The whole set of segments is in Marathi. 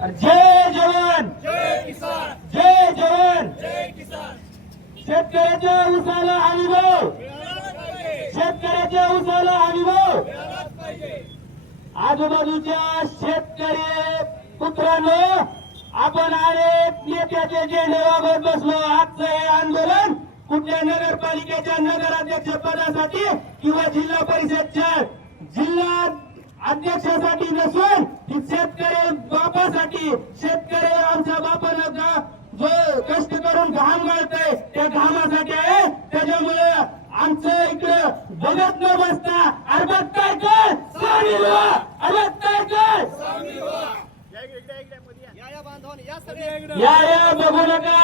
जय जवान जय किसान, जय जवान जय किसान. शेतकऱ्याच्या उसाला हमी भाव, शेतकऱ्याच्या उसाला हमी भाव. आजूबाजूच्या शेतकरी पुत्रांनो, आपण अनेक नेत्याचे झेंडे वागवत बसलो. आजचं हे आंदोलन कुठल्या नगरपालिकेच्या नगराध्यक्ष पदासाठी किंवा जिल्हा परिषदच्या जिल्हा अध्यक्षासाठी नसून शेतकरी बापासाठी, शेतकरी आमच्या बापानं जो कष्ट करून घाम गाळतोय त्या घामासाठी आहे. त्याच्यामुळे आमचं इकडं बघत न बसता अरे बघताय काय सामील व्हा, अरे बघताय काय या बघू नका.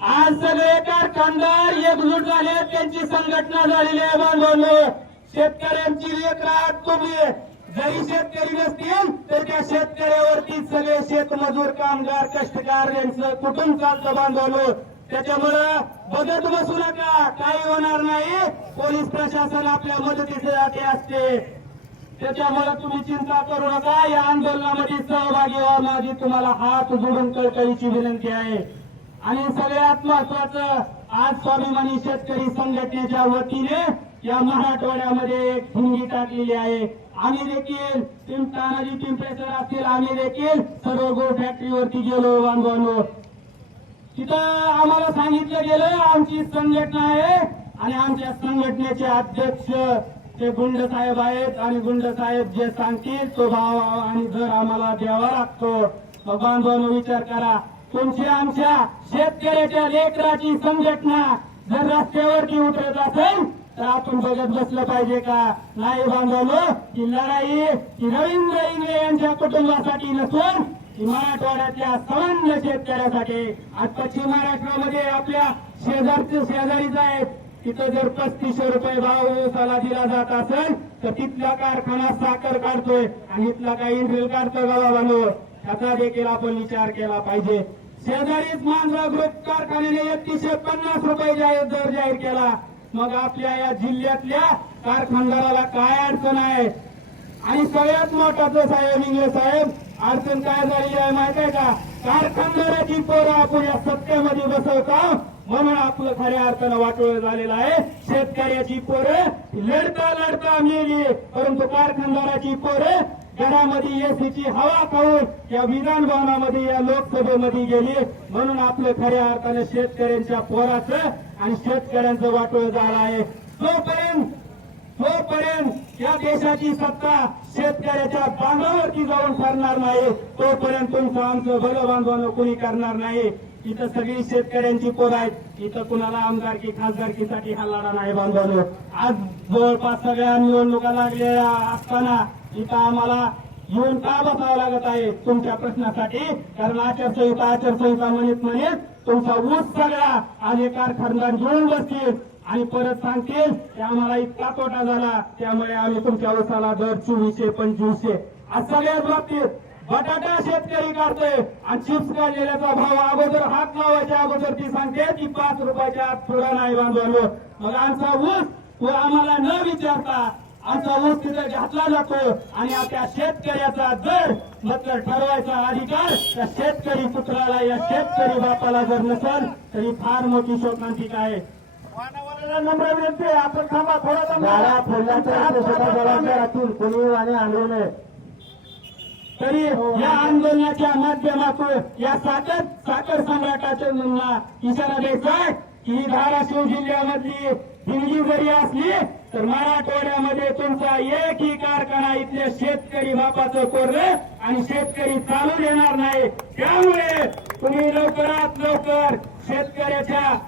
आज सगळे कारखानदार एकजूट झाले, त्यांची संघटना झालेली आहे. बांधवांनो, शेतकऱ्यांची लेकरात तुम्ही जरी शेतकरी नसतील तर त्या शेतकऱ्यावरती सगळे शेतमजूर, कामगार, कष्टकार यांचं कुटुंब चालतं. बांधवांनो, त्याच्यामुळं बघत बसू नका, काही होणार नाही. पोलीस प्रशासन आपल्या मदतीसाठी असते. त्याच्यामुळे तुम्ही चिंता करू नका. या आंदोलनामध्ये सहभागी व्हा, माझी तुम्हाला हात जोडून कळकळीची विनंती आहे. आणि सगळ्यात महत्वाचं, आज स्वाभिमानी शेतकरी संघटनेच्या वतीने या मराठवाड्यामध्ये एक ठिणगी टाकलेली आहे. आम्ही देखील तानाजी पिंपळे सर असतील, आम्ही देखील सर्व गो फॅक्टरीवरती गेलो. बांधवांनो, तिथं आम्हाला सांगितलं गेलं आमची संघटना आहे आणि आमच्या संघटनेचे अध्यक्ष ते गुंड साहेब आहेत आणि गुंड साहेब जे सांगतील तो भाव आणि दर आम्हाला द्यावा लागतो. मग बांधवांनो, विचार करा, तुमची आमच्या शेतकऱ्याच्या लेकराची संघटना जर रस्त्यावरती उतरत असेल तर आपण बघत बसलं पाहिजे का? नाही बांधवांनो, ही लढाई ही रवींद्र इंगळे यांच्या कुटुंबासाठी नसून ही मराठवाड्यातल्या सामान्य शेतकऱ्यासाठी. आज पश्चिम महाराष्ट्रामध्ये आपल्या शेजारीच आहेत, तिथं जर 3500 रुपये भाव ऊसाला दिला जात असेल तर तिथला कारखाना साखर काढतोय आणि इथला काही इंद्रिल काढतोय का बाबांनो? त्याचा देखील आपण विचार केला पाहिजे. शेजारीच मांजरा ग्रुप कारखान्याने 3150 रुपये दर जाहीर केला. मग आपल्या या जिल्ह्यातल्या कारखानदाराला काय अडचण आहे? आणि सगळ्यात महत्वाचं साहेब इंगळे साहेब, अडचण काय झालेली आहे माहिती आहे का? कारखानदाराची पोरं आपण या सत्तेमध्ये बसवता म्हणून आपलं खऱ्या अर्थानं वाटोळं झालेलं आहे. शेतकऱ्याची पोरं लढता लढता मेली, परंतु कारखानदाराची पोरं घरामध्ये एसीची हवा खाऊन या विधान भवनामध्ये या लोकसभेमध्ये गेली. म्हणून आपलं खऱ्या अर्थानं शेतकऱ्यांच्या पोराचं आणि शेतकऱ्यांचं वाटोळं झालं आहे. जोपर्यंत या देशाची सत्ता शेतकऱ्याच्या बांधावरती जाऊन ठरणार नाही तोपर्यंत तुमचं आमचं भलं बांधवानं कोणी करणार नाही. इथं सगळी शेतकऱ्यांची पोरं आहेत, इथं कुणाला आमदारकी खासदारकीसाठी हा लढा नाही बांधवानो. आज जवळपास सगळ्या निवडणुका लागलेल्या असताना इथं आम्हाला येऊन का बसावं लागत आहे तुमच्या प्रश्नासाठी? कारण आचारसंहिता म्हणत तुमचा ऊस सगळा आज हे कारखानदार घेऊन बसतील आणि परत सांगतील की आम्हाला इतका तोटा झाला, त्यामुळे आम्ही तुमच्या ऊसाला दर 2400-2500. आज सगळ्याच बाबतीत बटाटा शेतकरी काढतोय आणि चिप्स काढलेल्याचा भाव अगोदर हात लावायच्या अगोदर ती सांगते की 5 रुपयाच्या आत थोडा नाही बांधवानो. मग आमचा ऊस तो आम्हाला न विचारता आमचा ऊस तिथे घातला जातो आणि त्या शेतकऱ्याचा दर मतलब ठरवायचा अधिकार त्या शेतकरी पुत्राला, या शेतकरी बापाला जर नसेल तरी फार मोठी शोकांतिका आहे. नम्र विनंती, आपण थांबा थोडा कोणी वाणे आणू नये. तरी या आंदोलनाच्या माध्यमातून या साखर सम्राटाच्या इशारा द्यायचा की धाराशिव जिल्ह्यामधली दिंडी जरी असली तर मराठवाड्यामध्ये तुमचा एकही कारखाना इथल्या शेतकरी बापाचं कोरलं आणि शेतकरी चालू देणार नाही. त्यामुळे तुम्ही लवकरात लवकर शेतकऱ्याच्या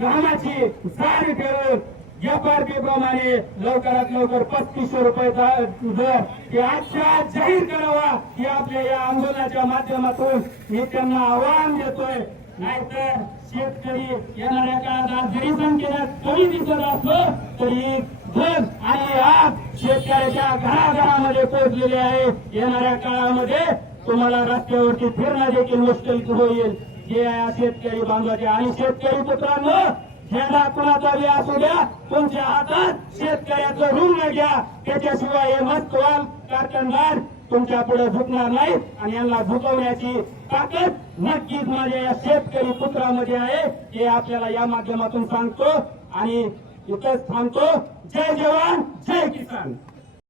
घामाची सारी फिरून एफआरपी प्रमाणे लवकरात लवकर 3500 रुपयाचा दर हे आजच्या जाहीर करावा ही आपल्या या आंदोलनाच्या माध्यमातून मी त्यांना आव्हान देतोय. नाहीतर शेतकरी येणाऱ्या काळात जरी संख्येने कमी दिसत असलं तरी धन आणि आज शेतकऱ्याच्या घराघरामध्ये पोहोचलेले आहे. येणाऱ्या काळामध्ये तुम्हाला रस्त्यावरती फिरणं देखील मुश्किल होईल. जे शेतकरी बांधवाचे आणि शेतकरी पुत्रांनो, झेंडा कुणाचा बी असू द्या, तुमच्या हातात शेतकऱ्याचं ऋण घ्या. त्याच्याशिवाय हे मस्तवाल कारखानदार तुमच्या पुढे झुकणार नाहीत आणि यांना झुकवण्याची ताकद नक्कीच माझ्या या शेतकरी पुत्रामध्ये आहे, हे आपल्याला या माध्यमातून सांगतो आणि इथंच थांबतो. जय जवान, जय किसान.